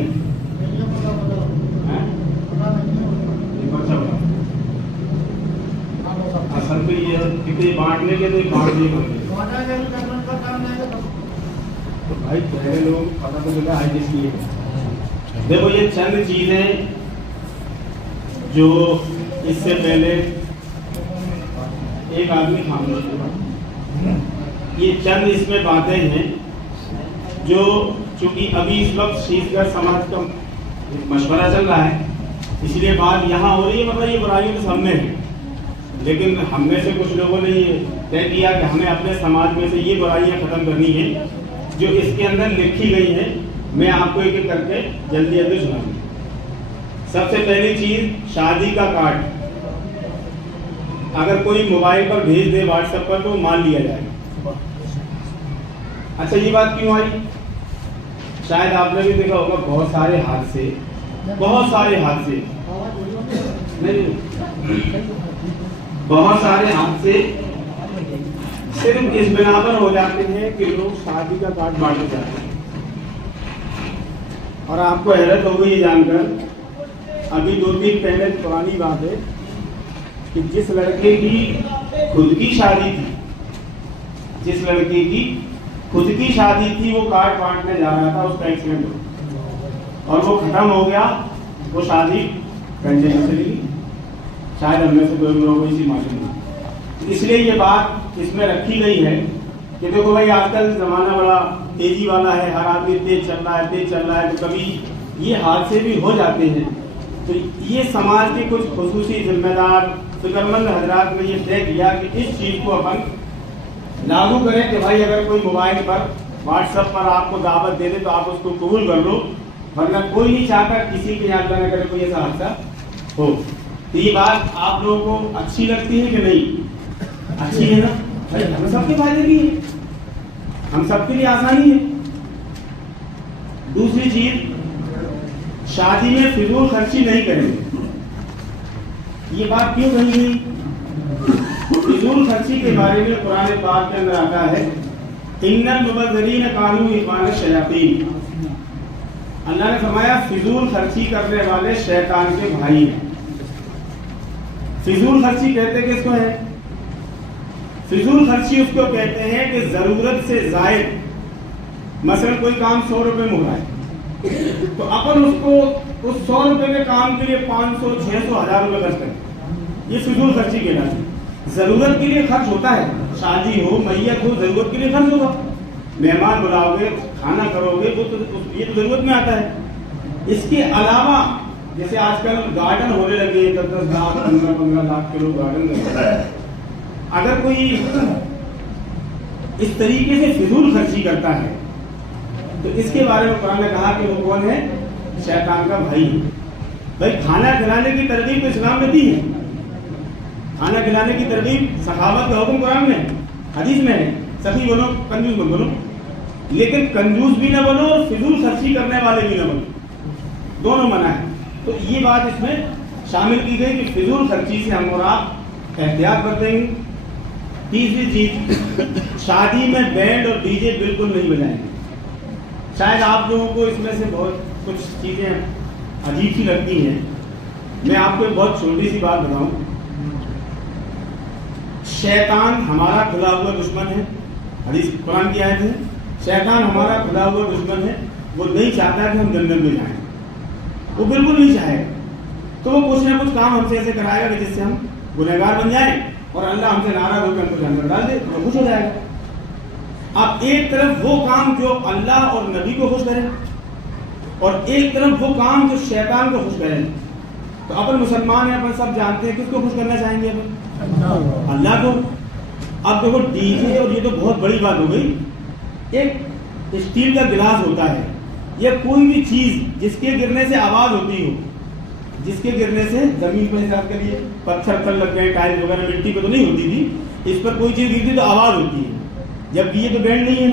है? असल में ये कितने बांटने के लिए बांट दिए तो भाई पहले लोग पता तो चला है जिसकी। देखो ये चंद चीजें जो इससे पहले एक आदमी खामोश, ये चंद इसमें बातें हैं जो चूंकि अभी इस वक्त शीतगढ़ समाज का मशवरा चल रहा है इसलिए बात यहाँ हो रही है, मतलब ये बुराइयों के सामने है। लेकिन हम में से कुछ लोगों ने ये तय किया कि हमें अपने समाज में से ये बुराइयाँ खत्म करनी है जो इसके अंदर लिखी गई है। मैं आपको एक एक करके जल्दी जल्दी सुनाऊंगा। सबसे पहली चीज, शादी का कार्ड अगर कोई मोबाइल पर भेज दे व्हाट्सएप पर तो मान लिया जाएगा। अच्छा ये बात क्यों आई? शायद आपने भी देखा होगा बहुत सारे हादसे बहुत सारे हादसे सिर्फ इस बिना पर हो जाते हैं कि लोग शादी का कार्ड बांटने जाते हैं। और आपको हैरत होगी ये जानकर, अभी 2 दिन पहले पुरानी बात है कि जिस लड़के की खुद की शादी थी वो कार्ड बांटने जा रहा था, उसका एक्सीडेंट हो और वो खत्म हो गया, वो शादी कंटिन्यू चली गई। शायद हम में से कोई लोगों को इसी मालूम नहीं। इसलिए ये बात इसमें रखी गई है कि देखो भाई आजकल जमाना बड़ा तेजी वाला है, हर आदमी तेज चल रहा है, तो कभी ये हादसे भी हो जाते हैं। तो ये समाज के कुछ खुसूसी जिम्मेदार फिक्रमंद हजरात ने ये तय किया कि इस चीज को अपन लागू करें कि भाई अगर कोई मोबाइल पर व्हाट्सएप पर आपको दावत दे दे तो आप उसको कबूल कर लो, वरना कोई नहीं चाहता किसी के यहाँ न करे कोई ऐसा हादसा हो। तो ये बात आप लोगों को अच्छी लगती है कि नहीं? अच्छी है ना भाई, हम सबके फायदे की है, हम सबके लिए आसानी है। दूसरी चीज, शादी में फिजूल खर्ची नहीं करेंगे। ये बात क्यों कही गई? फिजूल खर्ची के बारे में कुरान पाक के अंदर आता है, इन्नल मुबज़्ज़रीन कानू इख्वान शयातीन। अल्लाह ने फरमाया फिजूल खर्ची करने वाले शैतान के भाई हैं। फिजूल खर्ची कहते किसको है? फिजूल खर्ची उसको कहते हैं कि जरूरत से जायद, मसलन कोई काम 100 रुपए में हो रहा है तो अपन उसको उस 100 रुपए के काम के लिए 500, 600, 1000 रुपए खर्च करें, ये फिजूल खर्ची कहलाती है। जरूरत के लिए खर्च होता है, शादी हो मैयत हो जरूरत के लिए खर्च होगा, मेहमान बुलाओगे खाना करोगे वो तो ये तो जरूरत में आता है। इसके अलावा जैसे आजकल गार्डन होने लगे 10-10 लाख 15-15 लाख के लोग गार्डन, अगर कोई इस तरीके से फिजूल खर्ची करता है तो इसके बारे में कुरान ने कहा कि वो कौन है? शैतान का भाई। भाई खाना खिलाने की तरगीब तो इस्लाम में दी है, खाना खिलाने की तरगीब सखावत का हुक्म कुरान में हदीस में है, सखी बनो कंजूस मत बनो, लेकिन कंजूस भी ना बनो और फिजूल खर्ची करने वाले भी ना बनो, दोनों मना है। तो ये बात इसमें शामिल की गई कि फिजूल खर्ची से हम और आप एहतियात बरतेंगे। तीसरी चीज, शादी में बैंड और डीजे बिल्कुल नहीं बजाएंगे। शायद आप लोगों को इसमें से बहुत कुछ चीजें अजीब सी लगती हैं, मैं आपको एक बहुत छोटी सी बात बताऊं। शैतान हमारा खुदा हुआ दुश्मन है, हदीस कुरान की आयत है, शैतान हमारा खुदा हुआ दुश्मन है, वो नहीं चाहता कि हम जन्नत में जाएं, वो बिल्कुल नहीं चाहेगा। तो वो कुछ ना कुछ काम हमसे ऐसे कराएगा कि जिससे हम गुनहगार बन जाएं और अल्लाह हमसे नाराज होकर हमको जन्नत डाल दे, तो खुश हो जाएगा। अब एक तरफ वो काम जो अल्लाह और नबी को खुश करे और एक तरफ वो काम जो शैतान को खुश करे। तो अपन मुसलमान हैं, अपन सब जानते हैं किसको खुश करना चाहेंगे अपन? अल्लाह को। अब देखो डीजे, और ये तो बहुत बड़ी बात हो गई, एक स्टील का गिलास होता है या कोई भी चीज जिसके गिरने से आवाज होती हो, जिसके गिरने से जमीन पर हिसाब करिए पत्थर लग गए, टाइल वगैरह मिट्टी पे तो नहीं होती थी, इस पर कोई चीज गिरती तो आवाज होती है। जबकि ये तो बैंड नहीं है,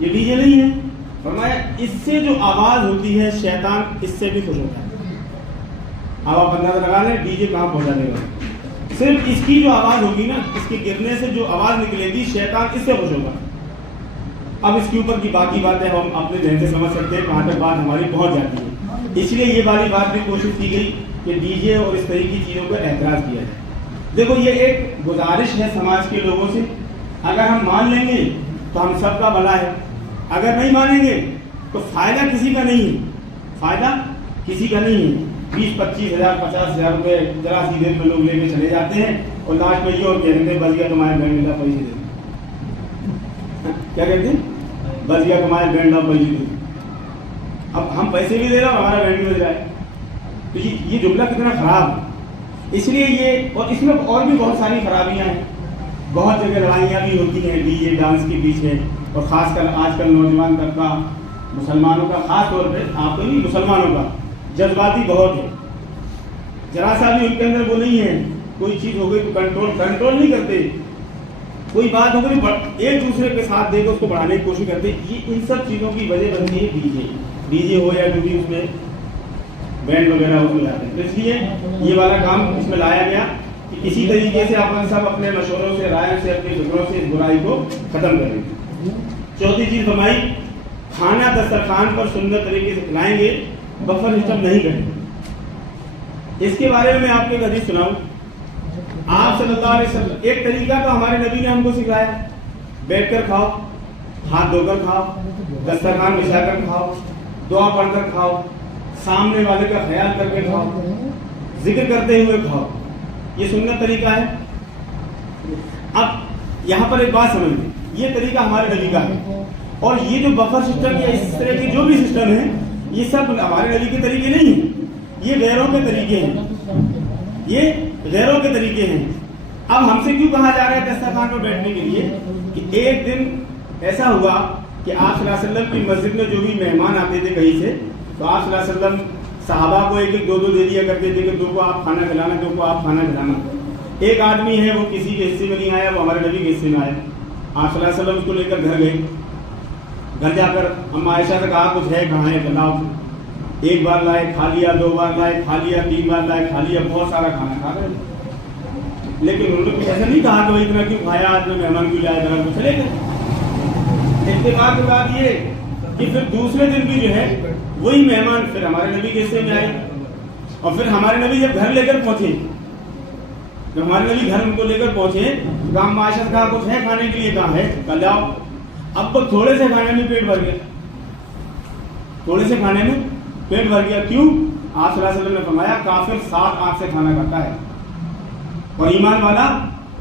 ये डीजे नहीं है। फरमाया इससे जो आवाज होती है शैतान इससे भी खुश होता है। अब आप अंदाजा लगा लें डीजे कहाँ पहुंचा देगा। सिर्फ इसकी जो आवाज होगी ना, इसके गिरने से जो आवाज निकलेगी शैतान इससे खुश होगा। اب اس کے اوپر کی باقی باتیں ہم اپنے ذہن سے سمجھ سکتے ہیں کہاں تک بات ہماری پہنچ جاتی ہے. اس لیے یہ والی بات بھی کوشش کی گئی کہ ڈی جے اور اس طرح کی چیزوں پر اعتراض کیا جائے. دیکھو یہ ایک گزارش ہے سماج کے لوگوں سے, اگر ہم مان لیں گے تو ہم سب کا بھلا ہے, اگر نہیں مانیں گے تو فائدہ کسی کا نہیں ہے, فائدہ کسی کا نہیں ہے. 20-25 ہزار 50 ہزار روپے ذرا سی دیر میں لوگ لے کے چلے جاتے ہیں اور لاسٹ میں یہ اور کہتے ہیں بس گیا تمہارے بینڈ ملا پیسے دے. کیا کہتے ہیں؟ بس گیا تمہارے بینڈ لا پیسے دے. اب ہم پیسے بھی دے رہے ہیں اور ہمارا بینڈ بھی بج رہا ہے. تو یہ جملہ کتنا خراب ہے. اس لیے یہ اور اس میں اور بھی بہت ساری خرابیاں ہیں. بہت جگہ لڑائیاں بھی ہوتی ہیں ڈی جے ڈانس کے پیچھے, اور خاص کر آج کل نوجوان طبقہ مسلمانوں کا, خاص طور پہ آپ کو نہیں مسلمانوں کا جذباتی بہت ہے. ذرا سا بھی ان کے اندر وہ نہیں ہے, کوئی چیز ہو گئی تو کنٹرول نہیں کرتے, کوئی بات ہو گئی ایک دوسرے کے ساتھ دے کے اس کو بڑھانے کی کوشش کرتے. یہ ان سب چیزوں کی وجہ بنتی ہے ڈی جے ہو یا جو بھی اس میں بینڈ وغیرہ ہو جاتے ہیں. تو اس لیے یہ والا کام اس میں لایا گیا کہ کسی طریقے سے اپن سب اپنے مشوروں سے, رائے سے, اپنے فکروں سے اس برائی کو ختم کریں گے. چوتھی چیز فرمائی, کھانا دسترخوان پر سندر طریقے سے کھلائیں گے, بفر سسٹم نہیں کریں گے. اس کے بارے میں آپ کو ایک حدیث سناؤں. آپ صلی اللہ علیہ وسلم ایک طریقہ تو ہمارے نبی نے ہم کو سکھلایا, بیٹھ کر کھاؤ, ہاتھ دھو کر کھاؤ, دسترخوان بچھا کر کھاؤ, دعا پڑھ کر کھاؤ, سامنے والے کا خیال کر کے کھاؤ, ذکر کرتے ہوئے کھاؤ. یہ سنت طریقہ ہے. اب یہاں پر ایک بات سمجھ لیں, یہ طریقہ ہمارے نبی کا ہے, اور یہ جو بفر سسٹم یا اس طرح کے جو بھی سسٹم ہیں یہ سب ہمارے نبی کے طریقے نہیں ہیں, یہ غیروں کے طریقے ہیں, یہ غیروں کے طریقے ہیں. اب ہم سے کیوں کہا جا رہا ہے دسترخوان پر بیٹھنے کے لیے کہ ایک دن ایسا ہوا کہ آپ صلی اللہ علیہ وسلم کی مسجد میں جو بھی مہمان آتے تھے کہیں سے, تو آپ صلی اللہ علیہ وسلم صحابہ کو ایک ایک دو دے دیا کرتے تھے کہ دو کو آپ کھانا کھلانا, دو کو آپ کھانا کھلانا. ایک آدمی ہے وہ کسی کے حصے میں نہیں آیا, وہ ہمارے نبی کے حصے میں آیا. آپ صلی اللہ علیہ وسلم اس کو لے کر گھر گئے. گھر جا کر ہم عائشہ سے کہا کچھ ہے کہاں ہے بتاؤ. ایک بار لائے کھا لیا, 2 بار لائے کھا لیا, 3 بار لائے کھا لیا, بہت سارا کھانا کھا رہے. لیکن انہوں نے کچھ ایسا نہیں کہا کہ وہ اتنا کیوں کھایا, آج میں مہمان کیوں لائے, ذرا کچھ چلے گئے. اتفاق کی بات یہ کہ پھر دوسرے دن بھی جو ہے وہی مہمان پھر ہمارے نبی کے حصے میں آئے, اور پھر ہمارے نبی جب گھر لے کر پہنچے, جب ہمارے نبی گھر ان کو لے کر پہنچے, کام معاشرہ کہا کچھ ہے کھانے کے لیے, کہاں ہے کل جاؤ. اب وہ تھوڑے سے کھانے میں پیٹ بھر گیا, تھوڑے سے کھانے میں پیٹ بھر گیا. کیوں؟ آپ صلی اللہ علیہ وسلم نے فرمایا کافر 7 آنکھ سے کھانا کھاتا ہے اور ایمان والا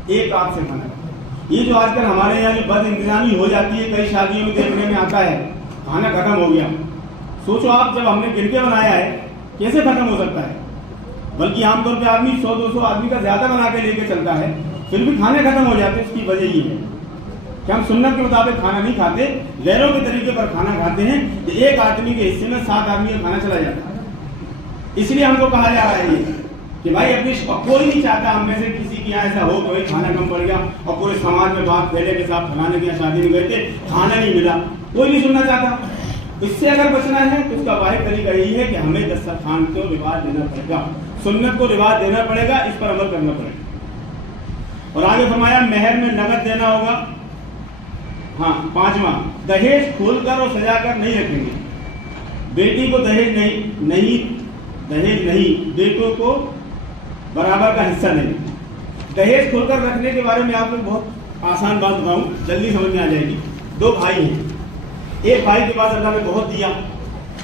1 آنکھ سے کھانا کھاتا ہے. یہ جو آج کل ہمارے یہاں بد انتظامی ہو جاتی ہے, کئی شادیوں میں دیکھنے میں آتا ہے کھانا ختم ہو گیا. سوچو آپ, جب ہم نے گر کے بنایا ہے کیسے ختم ہو سکتا ہے؟ بلکہ عام طور پہ آدمی 100-200 آدمی کا زیادہ بنا کے لے کے چلتا ہے, پھر بھی کھانے ختم ہو جاتے ہیں. اس کی وجہ یہ ہے کہ ہم سنت کے مطابق کھانا نہیں کھاتے, غیروں کے طریقے پر کھانا کھاتے ہیں. کہ ایک آدمی کے حصے میں 7 آدمی کا کھانا چلا جاتا ہے. اس لیے ہم کو کہا جا رہا ہے یہ کہ بھائی اپنی کوئی نہیں چاہتا ہم میں سے کسی کے یہاں ایسا ہو کہ کھانا کم پڑ گیا اور پورے سماج میں بات پھیلے کے ساتھ فلانے کے شادی میں گئے تھے کھانا نہیں ملا, کوئی نہیں سننا چاہتا. اس سے اگر بچنا ہے تو اس کا واحد طریقہ یہی ہے کہ ہمیں دسترخوان کو رواج دینا پڑے گا, سنت کو رواج دینا پڑے گا, اس پر عمل کرنا پڑے گا. اور آگے فرمایا مہر میں نقد دینا ہوگا. ہاں 5واں, دہیج کھول کر اور سجا کر نہیں رکھیں گے. بیٹی کو دہیج نہیں, بیٹوں کو برابر کا حصہ نہیں. دہیج کھول کر رکھنے کے بارے میں آپ کو بہت آسان بات بتاؤں, جلدی سمجھ میں آ جائے گی. 2 بھائی ہیں, ایک بھائی کے پاس اللہ نے بہت دیا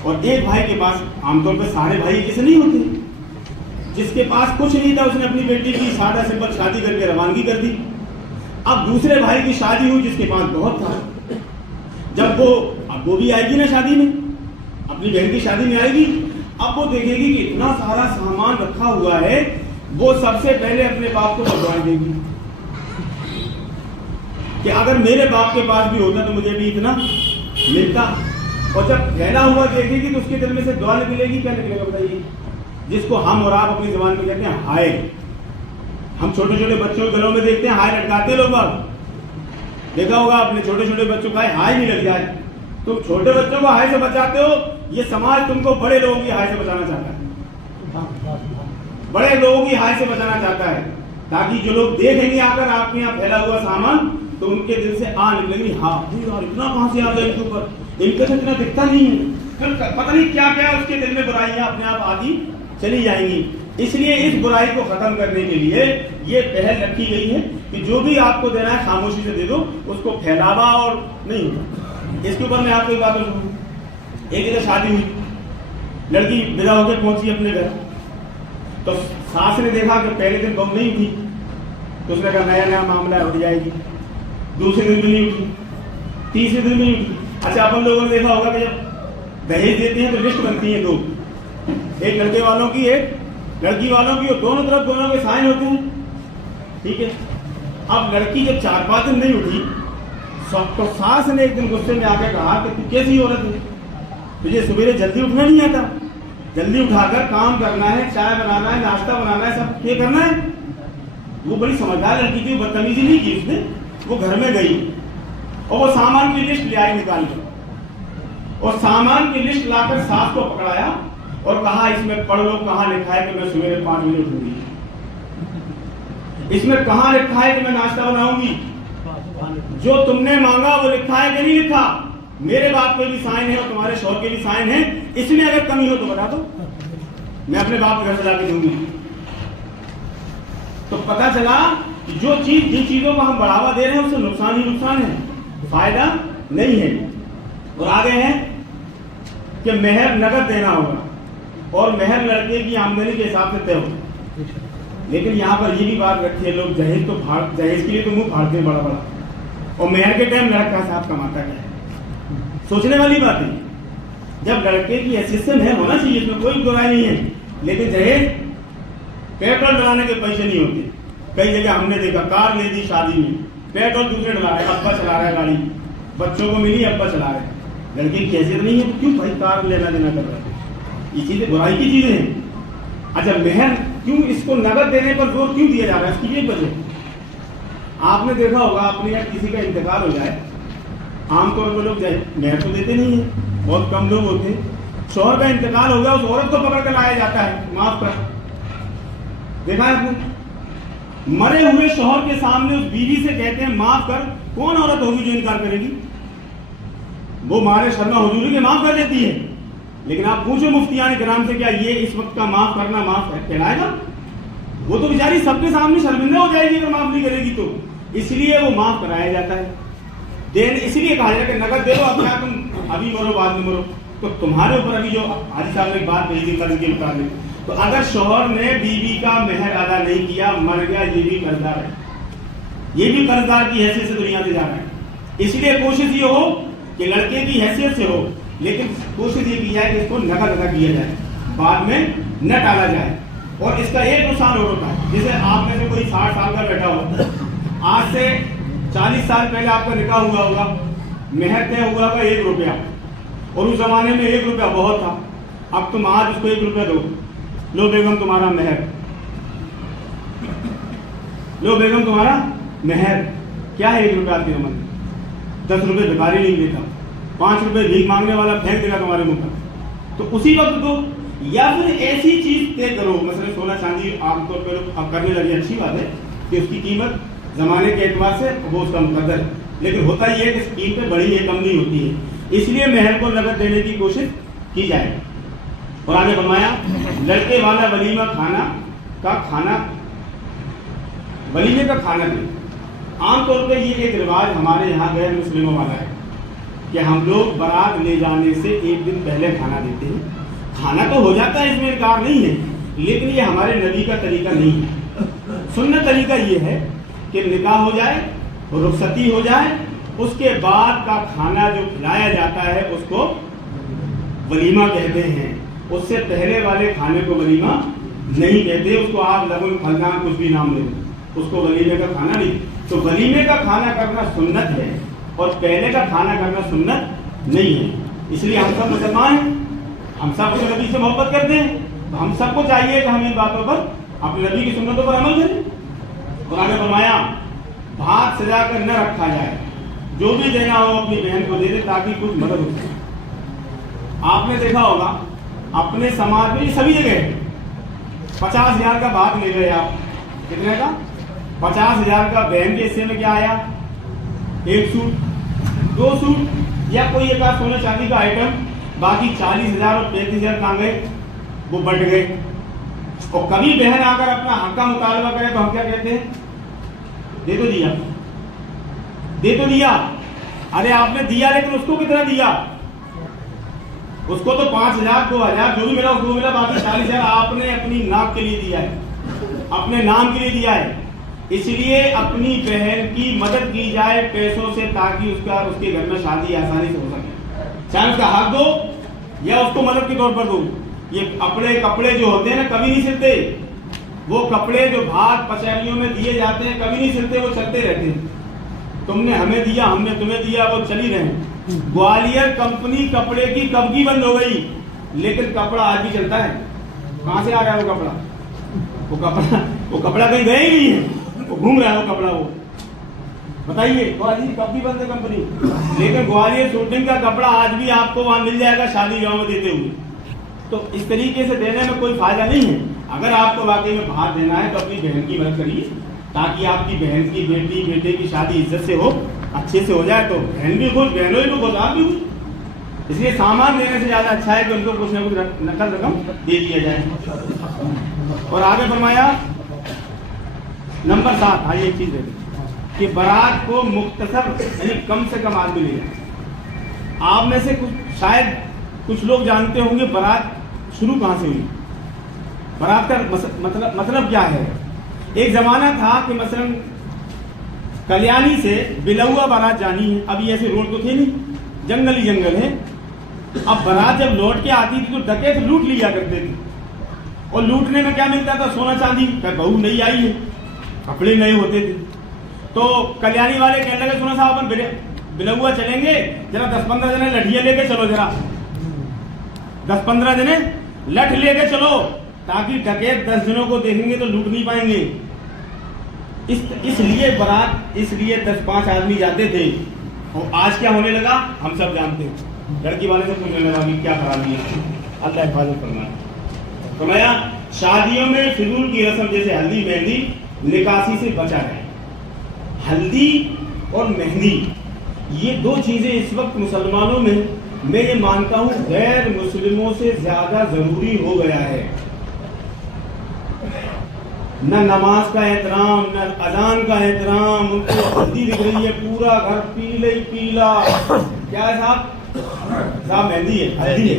اور ایک بھائی کے پاس, عام طور پہ سارے بھائی جیسے نہیں ہوتے, جس کے پاس کچھ نہیں تھا اس نے اپنی بیٹی کی سادہ سمپل شادی کر کے روانگی کر دی. اب دوسرے بھائی کی شادی ہوئی جس کے پاس بہت تھا. جب وہ بھی آئے گی نا شادی میں, اپنی بہن کی شادی میں آئے گی, اب وہ دیکھے گی کہ اتنا سارا سامان رکھا ہوا ہے, وہ سب سے پہلے اپنے باپ کو بدوائیں دے گی کہ اگر میرے باپ کے پاس بھی ہوتا تو مجھے بھی اتنا ملتا. اور جب پھیلا ہوا دیکھے گی تو اس کے دل میں سے دعا نکلے گی, کیا نکلے گا بتائیے, جس کو ہم اور آپ اپنی زبان میں کہتے ہیں ہائے. ہم چھوٹے چھوٹے بچوں کے گھروں میں دیکھتے ہیں ہائے لٹکاتے لوگ, دیکھا ہوگا اپنے چھوٹے چھوٹے بچوں کا ہائے نہیں لگ جائے. تم چھوٹے بچوں کو ہائے سے بچاتے ہو, یہ سماج تم کو بڑے لوگوں کی ہائے سے بچانا چاہتا ہے, بڑے لوگوں کی ہائے سے بچانا چاہتا ہے, تاکہ جو لوگ دیکھیں گے آ کر آپ کے یہاں پھیلا ہوا سامان तो उनके दिल से आ निकलेगी, हाँ यार इतना कहाँ से आ गया इनके ऊपर, इनके से इतना दिखता नहीं है, फिर पता नहीं क्या क्या उसके दिल में बुराइयां अपने आप आती चली जाएंगी। इसलिए इस बुराई को खत्म करने के लिए ये पहल रखी गई है कि जो भी आपको देना है खामोशी से दे दो, उसको फैलावा और नहीं होगा। इसके ऊपर मैं आपको एक बात बताऊं, एक जगह शादी हुई, लड़की विदा होकर पहुंची अपने घर, तो सास ने देखा कि पहले दिन बहू नहीं उठी, तो उसने कहा नया नया मामला उठ जाएगी, दूसरे दिन भी नहीं उठी, तीसरे दिन भी नहीं उठी। अच्छा, अपन लोगों ने देखा होगा कि जब दहेज देते हैं तो लिस्ट बनती है दो, एक लड़के वालों की एक लड़की वालों की, और दोनों तरफ दोनों के साइन होते हैं, ठीक है। अब लड़की जब 4-5 दिन नहीं उठी, तो सास ने एक दिन गुस्से में आकर कहा कि तू कैसी औरत है, तुझे सवेरे जल्दी उठना नहीं आता, जल्दी उठाकर काम करना है, चाय बनाना है, नाश्ता बनाना है, सब ये करना है। वो बड़ी समझदार लड़की थी, बदतमीजी नहीं की उसने, वो घर में गई और वो सामान की लिस्ट ले आई निकाल कर, और सामान की लिस्ट लाकर सास को पकड़ाया और कहा इसमें पढ़ लो कहाँ लिखा है कि मैं सवेरे 5 बजे उठूंगी, इसमें कहाँ लिखा है कि मैं नाश्ता बनाऊंगी, जो तुमने मांगा वो लिखा है कि नहीं लिखा, मेरे बाप पे भी साइन है और तुम्हारे शौहर के भी साइन है, इसमें अगर कमी हो तो बता दो, मैं अपने बाप के घर से लाके दूंगी। तो पता चला कि जो चीज जिन चीजों को हम बढ़ावा दे रहे हैं उससे नुकसान ही नुकसान है, फायदा नहीं है। और आगे है कि मेहर नगद देना होगा और मेहर लड़के की आमदनी के हिसाब से तय होगा। लेकिन यहाँ पर ये भी बात रखी है, लोग दहेज के लिए तो मुंह फाड़ते हैं बड़ा बड़ा, और मेहर के टाइम लड़का साहब कमाता क्या है, सोचने वाली बात है। जब लड़के की हैसियत से मेहर होना चाहिए, इसमें कोई बुराई नहीं है, लेकिन दहेज पेट्रोल डलाने के पैसे नहीं होते। कई जगह हमने देखा कार ले दी शादी में, पेट्रोल दूसरे डला रहे, अब्बा चला रहा है गाड़ी, बच्चों को मिली अब्बा चला रहे, लड़के की हैसियत नहीं है तो क्यों भाई कार लेना देना कर रहे हैं, ये चीजें बुराई की चीजें हैं। अच्छा, मेहर क्यों, इसको नगद देने पर जोर क्यों दिया जा रहा है, इसकी ये वजह आपने देखा होगा, अपने यहाँ किसी का इंतकाल हो जाए, आमतौर पर लोग मेहर तो देते नहीं है, बहुत कम लोग होते हैं। शौहर का इंतकाल हो गया, उस औरत को पकड़ कर लाया जाता है, माफ कर, देखा है आपने, मरे हुए शौहर के सामने उस बीवी से कहते हैं माफ कर, कौन औरत होगी जो इनकार करेगी, वो मारे शर्मा हुजूरी के माफ कर देती है। लेकिन आप पूछो मुफ्तियान किराम से, क्या ये इस वक्त का माफ करना माफ कहलाएगा? वो तो बेचारी सबके सामने शर्मिंदा हो जाएगी अगर माफ नहीं करेगी तो, इसलिए वो माफ कराया जाता है। देन इसलिए कहा जाए कि नगद दे दो, अब क्या तुम अभी मरो बाद में मरो, तो तुम्हारे ऊपर अभी जो हाजी साहब ने बात कही थी कर्ज के मुताबिक, तो अगर शौहर ने बीवी का मेहर अदा नहीं किया, मर गया, ये भी कर्जदार है, ये भी कर्जदार की हैसियत से दुनिया से जा रहा है। इसलिए कोशिश ये हो कि लड़के की हैसियत से हो, लेकिन कोशिश ये की जाए कि इसको नगद अदा किया जाए, बाद में न टाला जाए। और इसका एक नुकसान और होता है, जैसे आप में से कोई 60 साल का बैठा हो, आज से 40 साल पहले आपका निकाह हुआ होगा, मेहर तय हुआ होगा 1 रुपया, और उस जमाने में 1 रुपया बहुत था। अब तुम आज उसको 1 रुपया दो, लो बेगम तुम्हारा मेहर, लो बेगम तुम्हारा मेहर। क्या है 1 रुपया की उम्र? 10 रुपये भिखारी नहीं देता, 5 रुपये भीख मांगने वाला फेंक देगा तुम्हारे मुंह पर, तो उसी वक्त दो। या फिर ऐसी चीज तय करो, मसलन सोना चांदी आमतौर पर लोग करने लगे, अच्छी बात है कि उसकी कीमत जमाने के एतबार से वो उसका मुकद्दर है, लेकिन होता ही है कि कीमतें बड़ी है कम नहीं होती है, इसलिए मेहर को नगद देने की कोशिश की जाए। और आगे फरमाया, लड़के वाला वलीमा वलीमे का खाना दे। आमतौर पर ये एक रिवाज हमारे यहाँ गैर मुस्लिमों वाला है कि हम लोग बारात ले जाने से 1 दिन पहले खाना देते हैं। खाना तो हो जाता है, इसमें इनकार नहीं है, लेकिन ये हमारे नबी का तरीका नहीं है। सुन्नत तरीका ये है कि निकाह हो जाए, रुखसती हो जाए, उसके बाद का खाना जो खिलाया जाता है उसको वलीमा कहते हैं। उससे पहले वाले खाने को वलीमा नहीं कहते, उसको आप लगन फलदान कुछ भी नाम ले दो, उसको वलीमे का खाना नहीं। तो वलीमे का खाना करना सुन्नत है और पहले का खाना करना सुन्नत नहीं है। इसलिए हम सब मुसलमान हैं, हम सब अपने नबी से मोहब्बत करते हैं, तो हम सबको चाहिए कि हम इन बातों पर, अपने नबी की सुन्नतों पर अमल करें। कुरान में फरमाया, भात सजा कर न रखा जाए, जो भी देना हो अपनी बहन को दे दे ताकि कुछ मदद हो सके। आपने देखा होगा अपने समाज में सभी जगह 50,000 का भात ले गए आप, कितने का? 50,000 का। बहन के हिस्से में क्या आया? एक सूट, 2 सूट या कोई एक आध सोने चांदी का आइटम, बाकी 40,000 और 35,000 कहाँ गए? वो बट गए। और कभी बहन आकर अपना हक का मुतालबा करे तो हम क्या कहते हैं? दे तो दिया, दे तो दिया। अरे आपने दिया, लेकिन उसको कितना दिया? उसको तो 5,000 2,000 जो भी मिला उसको मिला, बाकी 40,000 आपने अपनी नाक के लिए दिया है, अपने नाम के लिए दिया है। इसलिए अपनी बहन की मदद की जाए पैसों से, ताकि उसके घर में शादी आसानी से हो सके। चाहे उसका हक दो या उसको मदद के तौर पर दो। ये कपड़े जो होते हैं ना, कभी नहीं सिलते। वो कपड़े जो भात पचैलियों में दिए जाते हैं कभी नहीं सिलते, वो चलते रहते हैं। तुमने हमें दिया, हमने तुम्हें दिया, वो चल ही रहे। ग्वालियर कंपनी कपड़े की कब की बंद हो गई, लेकिन कपड़ा आज भी चलता है। कहाँ से आ रहा है वो कपड़ा? वो कपड़ा कहीं गया ही नहीं है, वो घूम रहा है वो कपड़ा। वो बताइए ग्वालियर कब की बंद है कंपनी, लेकिन ग्वालियर शूटिंग का कपड़ा आज भी आपको वहां मिल जाएगा शादी विवाह में देते हुए। तो इस तरीके से देने में कोई फायदा नहीं है। अगर आपको वाकई में बाहर देना है तो अपनी बहन की मदद करिए, ताकि आपकी बहन की बेटे की शादी इज्जत से हो, अच्छे से हो जाए, तो बहन भी खुश, बहनों भी खुश, आप भी खुश। इसलिए सामान देने से ज्यादा अच्छा है कि उनको कुछ न कुछ नकद रकम दे दिया जाए। और आगे फरमाया नंबर 7, हाँ ये चीज दे कि बारात को मुख्तसर यानी कम से कम आदमी ले जाए। आप में से शायद कुछ लोग जानते होंगे बारात शुरू कहाँ से हुई, बारात का मतलब क्या है। एक जमाना था कि मसलन कल्याणी से बिलौआ बारात जानी है, अभी ऐसे रोड तो थे नहीं, जंगल ही जंगल है। अब बारात जब लौट के आती थी तो डकैत लूट लिया करते थे, और लूटने में क्या मिलता था? सोना चांदी। बहू नई आई है, कपड़े नए होते थे। तो कल्याणी वाले कहने लगे, सुनो साहब अपन बिलौआ चलेंगे, जरा 10-15 जने लठियां लेके चलो, जरा 10-15 जने लठ लेके चलो, ताकि डकैत 10 जनों को देखेंगे तो लूट नहीं पाएंगे। इसलिए बारात, इसलिए 10-5 आदमी जाते थे। और आज क्या होने लगा हम सब जानते हैं। लड़की वाले से पूछने लगा कि क्या करा दिया, अल्लाह हिफाजत फरमाया। शादियों में फिजूल की रस्म जैसे हल्दी मेहंदी निकासी से बचा जाए। हल्दी और मेहंदी ये 2 चीजें इस वक्त मुसलमानों में, मैं ये मानता हूं, गैर मुस्लिमों से ज्यादा जरूरी हो गया है। न नमाज का एहतराम, न अजान का एहतराम। उनको हल्दी दिख रही है, पूरा घर पीले पीला। क्या है साहब? मेहंदी है, हल्दी है।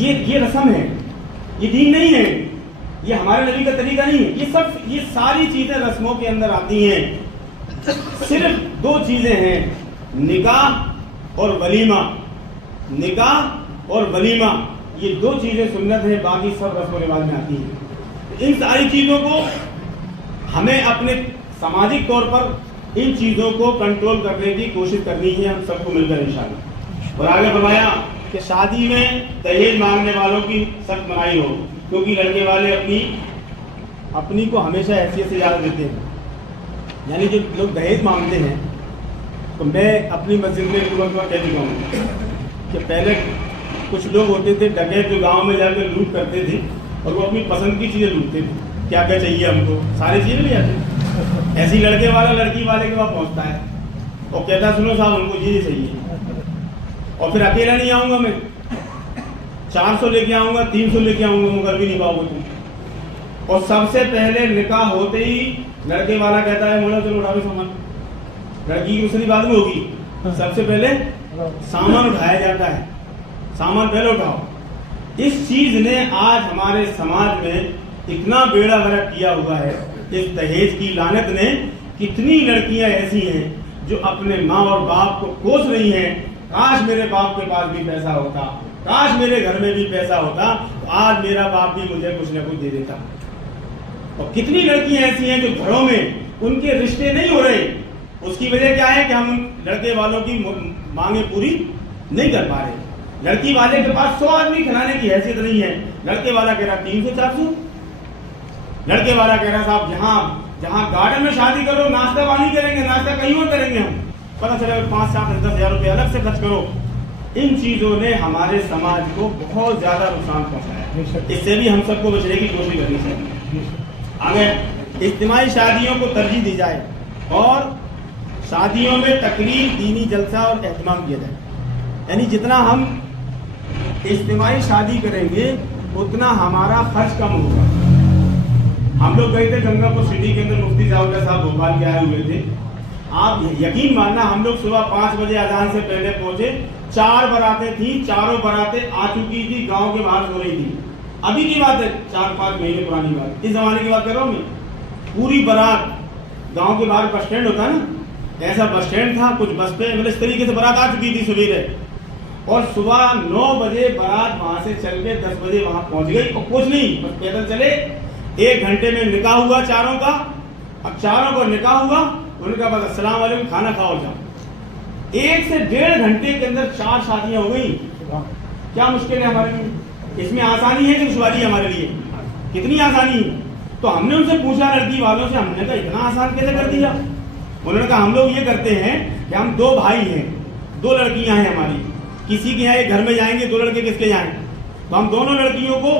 ये रस्म है, ये दीन नहीं है, ये हमारे नबी का तरीका नहीं है। ये सारी चीजें रस्मों के अंदर आती हैं। सिर्फ 2 चीजें हैं, निकाह और वलीमा। निकाह और वलीमा ये 2 चीजें सुन्नत है, बाकी सब रस्म रिवाज में आती हैं। इन सारी चीजों को हमें अपने सामाजिक तौर पर इन चीजों को कंट्रोल करने की कोशिश करनी है, हम सबको मिलकर इंशाअल्लाह। और आगे फरमाया कि शादी में दहेज मांगने वालों की सख्त मनाही हो, क्योंकि लड़के वाले अपनी को हमेशा हैसियत से ज्यादा देते हैं। यानी जो लोग दहेज मांगते हैं, तो मैं अपनी मस्जिद में एक बार कह चुका हूँ कि पहले कुछ लोग होते थे डकैत, जो गांव में जाकर लूट करते थे, और वो अपनी पसंद की चीजें लूटते थे। क्या क्या चाहिए हमको, सारी चीजें ले आते। ऐसी लड़के वाला लड़की वाले के पास पहुंचता है और कहता, सुनो साहब हमको ये चाहिए, और फिर अकेला नहीं आऊंगा मैं, 400 लेके आऊंगा, 300 लेके आऊंगा, मगर भी नहीं पाओगे तुम। और सबसे पहले निकाह होते ही लड़के वाला कहता है, मोड़ा चलो उठाओ सामान। लड़की की दूसरी बात में होगी, सबसे पहले सामान उठाया जाता है, सामान पहले उठाओ। इस चीज ने आज हमारे समाज में इतना बेड़ा गर्क किया हुआ है, इस दहेज की लानत ने। कितनी लड़कियां ऐसी हैं जो अपने माँ और बाप को कोस रही हैं, काश मेरे बाप के पास भी पैसा होता, काश मेरे घर में भी पैसा होता, तो आज मेरा बाप भी मुझे कुछ न कुछ दे देता। और कितनी लड़कियां ऐसी हैं जो घरों में उनके रिश्ते नहीं हो रहे। उसकी वजह क्या है कि हम लड़के वालों की मांगे पूरी नहीं कर पा रहे। लड़की वाले के पास 100 आदमी खिलाने की हैसियत नहीं है, लड़के वाला कह रहा 300-400। लड़के वाला कह रहा साहब जहाँ गार्डन में शादी करो, नाश्ता पानी करेंगे, नाश्ता कहीं और करेंगे हम, पता चलेगा 5-7-10 हज़ार रुपये अलग से खर्च करो। इन चीजों ने हमारे समाज को बहुत ज्यादा नुकसान पहुंचाया। इससे भी हम सबको बचने की कोशिश करनी चाहिए। आगे इज्तिमाई शादियों को तरजीह दी जाए, और شادیوں میں تقریب، دینی جلسہ اور اہتمام کیا جائے. یعنی جتنا ہم اجتماعی شادی کریں گے اتنا ہمارا خرچ کم ہوگا. ہم لوگ گئے تھے گنگا پور سٹی کے اندر، مفتی صاحب بھوپال کے آئے ہوئے تھے. آپ یقین ماننا ہم لوگ صبح 5 بجے اذان سے پہلے پہنچے. 4 براتیں تھیں، چاروں براتیں آ چکی تھی، گاؤں کے باہر ہو رہی تھی. ابھی کی بات ہے، 4-5 مہینے پرانی بات، اس زمانے کی بات کر رہا ہوں میں. پوری برات گاؤں کے باہر بس اسٹینڈ ہوتا ہے نا، ایسا بس اسٹینڈ تھا. کچھ بس پہ مطلب اس طریقے سے برات آ چکی تھی سویرے، اور صبح 9 بجے برات وہاں سے چل کے 10 بجے وہاں پہنچ گئی. اور کچھ نہیں، بس پیدل چلے. 1 گھنٹے میں نکاح ہوا چاروں کا. اب چاروں کا نکاح ہوا، ان کا بس السلام علیکم، کھانا کھاؤ جاؤ. 1 سے 1.5 گھنٹے کے اندر 4 شادیاں ہو گئی. کیا مشکل ہے ہمارے لیے؟ اس میں آسانی ہے کہ دشواری ہے ہمارے لیے؟ کتنی آسانی ہے. تو ہم نے ان سے پوچھا لڑکی والوں سے، ہم نے کہا اتنا آسان کیسے کر دیا؟ انہوں نے کہا ہم لوگ یہ کرتے ہیں کہ ہم 2 بھائی ہیں، 2 لڑکیاں ہیں ہماری. کسی کے یہاں ایک گھر میں جائیں گے، 2 لڑکے کس کے جائیں، تو ہم دونوں لڑکیوں کو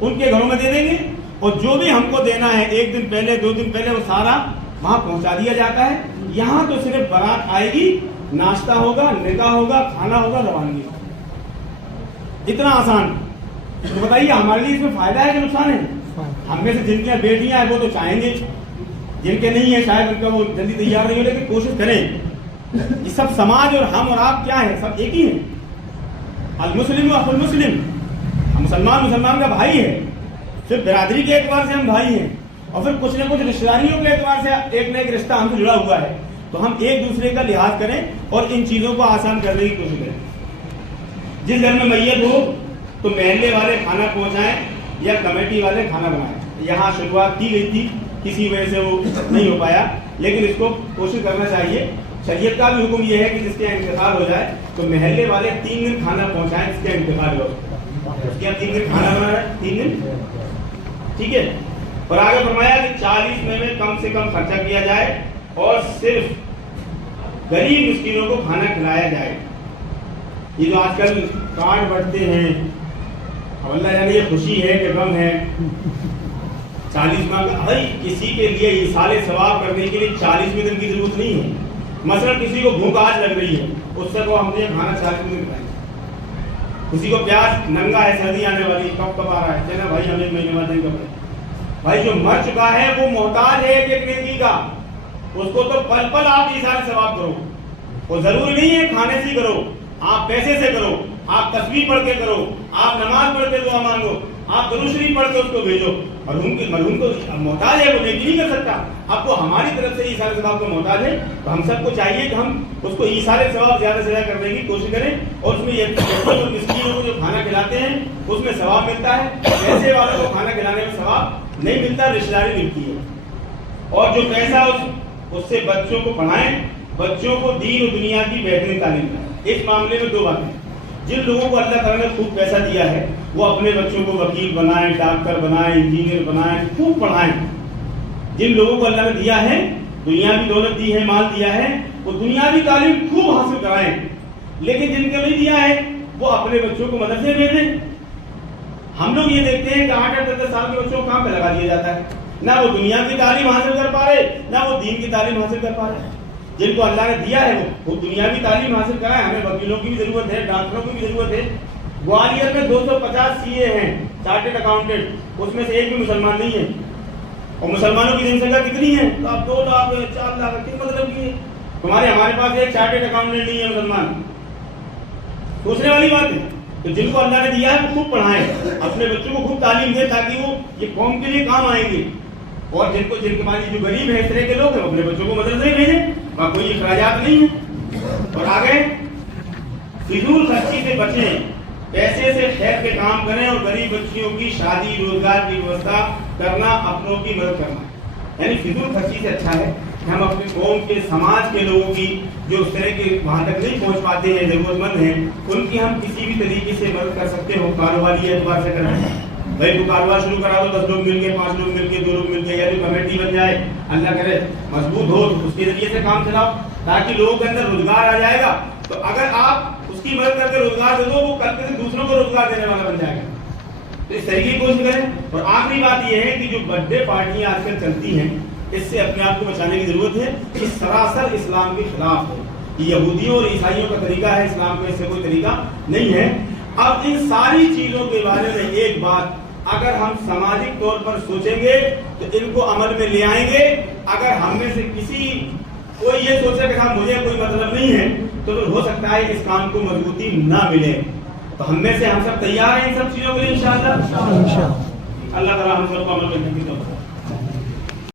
ان کے گھروں میں دے دیں گے. اور جو بھی ہم کو دینا ہے 1 دن پہلے 2 دن پہلے وہ سارا وہاں پہنچا دیا جاتا ہے. یہاں تو صرف بارات آئے گی، ناشتہ ہوگا، نکاح ہوگا، کھانا ہوگا، روانگی ہوگا. اتنا آسان. تو بتائیے ہمارے لیے اس میں فائدہ ہے کہ نقصان ہے؟ ہم میں سے جن کی بیٹیاں ہیں وہ تو چاہیں گے، جن کے نہیں ہیں شاید ان کا وہ جلدی تیار نہیں ہو، لیکن کوشش کریں. یہ سب سماج اور ہم اور آپ کیا ہے، سب ایک ہی ہیں. المسلم اخو المسلم، مسلمان کا بھائی ہے. صرف برادری کے اعتبار سے ہم بھائی ہیں، اور پھر کچھ نہ کچھ رشتہ داریوں کے اعتبار سے ایک نہ ایک رشتہ ہم سے جڑا ہوا ہے. تو ہم ایک دوسرے کا لحاظ کریں اور ان چیزوں کو آسان کرنے کی کوشش کریں. جس گھر میں میت ہو تو محلے والے کھانا پہنچائیں یا کمیٹی والے کھانا بنائیں. یہاں شروعات کی گئی تھی، کسی وجہ سے وہ نہیں ہو پایا، لیکن اس کو کوشش کرنا چاہیے. شریعت کا بھی حکم یہ ہے کہ جس کا انتقال ہو جائے تو محلے والے 3 دن کھانا پہنچائیں جس کا انتقال ہو. اس کے 3 دن کھانا بنا رہا ہے، 3 دن، ٹھیک ہے. اور آگے فرمایا کہ 40 میں کم سے کم خرچہ کیا جائے اور صرف غریب مسکینوں کو کھانا کھلایا جائے. یہ جو آج کل کارڈ بڑھتے ہیں، اب اللہ جانے یہ خوشی ہے کہ غم ہے. 40 ماہ کا بھائی کسی کے لیے ایصال ثواب کرنے کے لیے 40 دن کی ضرورت نہیں ہے. مثلا کسی کو بھوک آج لگ رہی ہے، اس سے کو ہم نے کھانا 40 دن کھلائیں. کسی کو پیاس، ننگا ہے، سردی آنے والی، کب آ رہا ہے، چلنا بھائی ہم 1 مہینے بعد دیں گے. بھائی جو مر چکا ہے وہ محتاج ہے ایک نیکی کا، اس کو تو پل پل آپ ایصال ثواب کرو. وہ ضروری نہیں ہے کھانے سے کرو، آپ پیسے سے کرو، آپ تسبیح پڑھ کے کرو، آپ نماز پڑھ کے دعا مانگو، آپ درود شریف پڑھ کے اس کو بھیجو. مرحوم کو محتاج ہے، وہ نیکی نہیں کر سکتا. اب وہ ہماری طرف سے ایصال ثواب کو محتاج ہے، تو ہم سب کو چاہیے کہ ہم اس کو ایصال ثواب زیادہ سے زیادہ کرنے کی کوشش کریں. اور اس میں یہ مسکینوں کو جو کھانا کھلاتے ہیں اس میں ثواب ملتا ہے، پیسے والوں کو کھانا کھلانے میں ثواب نہیں ملتا، رشتہ داری ملتی ہے. اور جو پیسہ اس سے بچوں کو پڑھائیں، بچوں کو دین و دنیا کی بہترین تعلیم دیں. اس معاملے میں 2 باتیں. جن لوگوں کو اللہ تعالیٰ نے خوب پیسہ دیا ہے وہ اپنے بچوں کو وکیل بنائیں، ڈاکٹر بنائیں، انجینئر بنائیں، خوب پڑھائیں. جن لوگوں کو اللہ نے دیا ہے، دنیاوی دولت دی ہے، مال دیا ہے، وہ دنیاوی تعلیم خوب حاصل کرائیں. لیکن جن کو نہیں دیا ہے وہ اپنے بچوں کو مدرسے بھیجیں. ہم لوگ یہ دیکھتے ہیں کہ 8-10 سال کے بچوں کو کام پہ لگا دیا جاتا ہے. نہ وہ دنیا کی تعلیم حاصل کر پا رہے، نہ وہ دین کی تعلیم حاصل کر پا رہے. جن کو اللہ نے دیا ہے وہ دنیاوی تعلیم حاصل کرائے. ہمیں وکیلوں کی بھی ضرورت ہے، ڈاکٹروں کی بھی ضرورت ہے. گوالیار میں 250 CA ہیں، چارٹرڈ اکاؤنٹنٹ، اس میں سے ایک بھی مسلمان نہیں ہے. اور مسلمانوں کی جن سنکھیا کتنی ہے؟ تو آپ 2 لاکھ 4 لاکھ کس مطلب کی ہے؟ ہمارے پاس ایک چارٹرڈ اکاؤنٹنٹ نہیں ہے مسلمان. سوچنے والی بات ہے. تو جن کو اللہ نے دیا ہے وہ خوب پڑھائیں، اپنے بچوں کو خوب تعلیم دیں تاکہ وہ یہ قوم کے لیے کام آئیں گے. اور جن کے پاس جو غریب ہے، اس طرح کے لوگ ہیں، اپنے بچوں کو مدرسے بھیجیں، وہاں کوئی اخراجات نہیں ہے. اور آگے فضول خرچی سے بچیں، پیسے سے خیر کے کام کریں اور غریب بچیوں کی شادی روزگار کی ویوستھا کرنا، اپنوں کی مدد کرنا. یعنی فضول خرچی سے اچھا ہے کہ ہم اپنے قوم کے، سماج کے لوگوں کی جو اس طرح کے وہاں تک نہیں پہنچ پاتے ہیں، ضرورت مند ہیں، ان کی ہم کسی بھی طریقے سے مدد کر سکتے ہو. کاروباری اعتبار سے کریں. بھائی تو کاروبار شروع کرا دو، 10 لوگ مل کے، 5 لوگ مل کے، 2 لوگ مل کے، یا تو کمیٹی بن جائے، اللہ کرے مضبوط ہو تو اس کے ذریعے سے کام چلاؤ تاکہ لوگوں کے اندر روزگار آ جائے گا. تو اگر آپ اس کی مدد کر کے روزگار دے دو، وہ کل کے دوسروں کو روزگار دینے والا بن جائے گا. تو اس طریقے کی کوشش کریں. اور آخری بات یہ ہے کہ جو برتھ ڈے پارٹیاں آج کل چلتی ہیں اس سے اپنے آپ کو بچانے کی ضرورت ہے. یہ سراسر اسلام کے خلاف ہے. یہ یہودیوں اور عیسائیوں کا طریقہ ہے, اسلام کا اس سے کوئی طریقہ نہیں ہے. اب ان ساری چیزوں کے بارے میں ایک بات, اگر ہم سماجک طور پر سوچیں گے تو ان کو عمل میں لے آئیں گے. اگر ہم میں سے کوئی یہ سوچے کہ ہاں مجھے کوئی مطلب نہیں ہے, تو پھر ہو سکتا ہے اس کام کو مضبوطی نہ ملے. تو ہم میں سے ہم سب تیار ہیں ان سب چیزوں کے لیے انشاءاللہ. اللہ تعالیٰ ہم سب کو عمل کرنے کی توفیق